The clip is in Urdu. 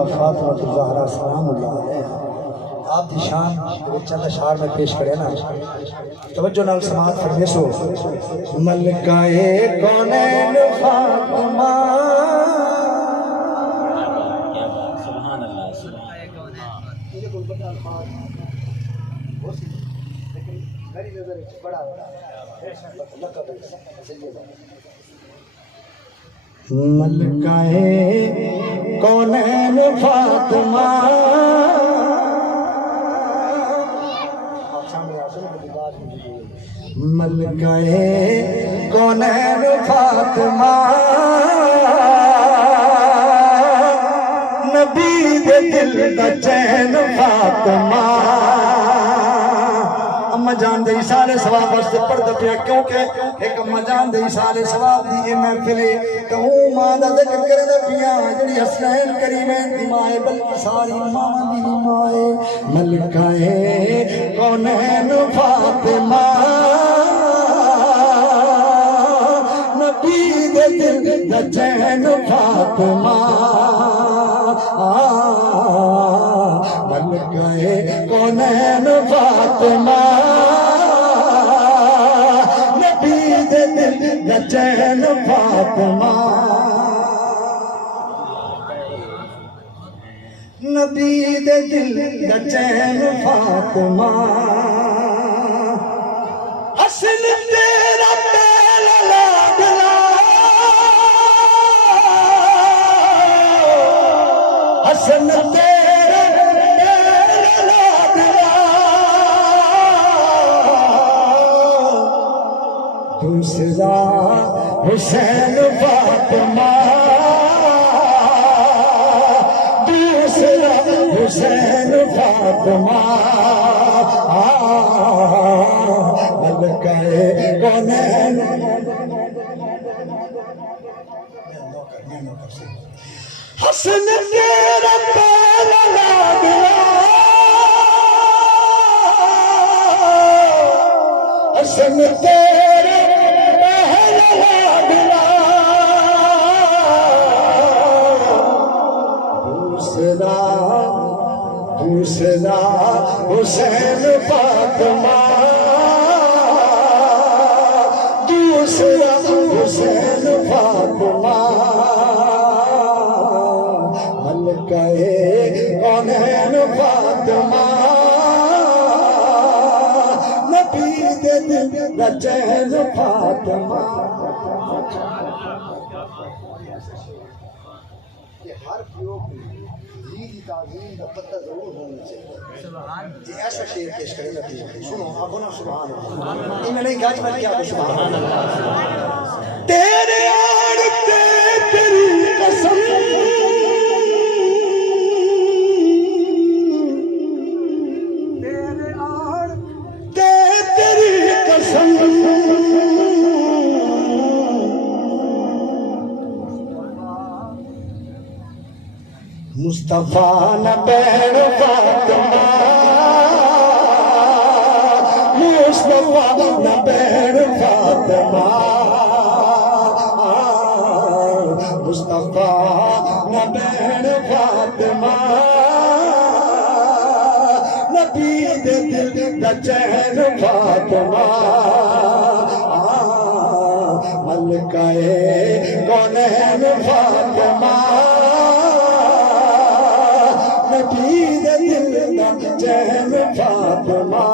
فاطمہ الزہرا سلام اللہ علیہ آپ دی شان چند اشعار میں پیش کرے نا، توجہ نال سماعت فرمے سو۔ ملکہ کونین فاطمہ سبحان اللہ ملکہ کونین فاطمہ ملکہ کونین فاطمہ نبی دے دل دا چین فاطمہ۔ اما جان دے اشارے ثواب واسطے پڑھدا پیا، کیونکہ ایک اما جان دے اشارے ثواب دی محفل کہ ہوں ماں دا ذکر کردا پیا جڑی حسنین کریمین دی ماں ہے، بلکہ ساری ماں دی ماں ہے۔ ملکہ کونین فاطمہ نبی دے دل دا چین فاطمہ۔ ملکہ کونین فاطمہ نبی دے دل دا چین فاطمہ۔ نبی دے دل دا چین فاطمہ۔ حسن تیرا پہلا لاڈلا، حسن تیرا پہلا لاڈلا، دوسرا حسین فاطمہ، دوسرا حسین فاطمہ۔ ملکہ کونین حسن تیرا پہلا لاڈلا، حسن تیرا پہلا لاڈلا، دوسرا حسین فاطمہ، دوسرا حسین فاطمہ۔ ملکہ کونین فاطمہ نبی دے دل دا چین فاطمہ۔ ہر پیو کی تعظیم کا پتہ ضرور ہونا چاہیے۔ ایسا شعر پیش کرے گا، سنو آپ ہونا سبحان اللہ، میں نہیں گائی میں کیا سبحان اللہ۔ تیرے آڑ تے تیری قسم، تیرے آڑ تے تیری قسم، مصطفیٰ نہ بین فاطمہ، مصطفیٰ نہ بین فاطمہ، مصطفیٰ نہ بین فاطمہ نبی دے دل دا چین فاطمہ۔ ملکہ کونین فاطمہ نبی دے دل دا چین فاطمہ۔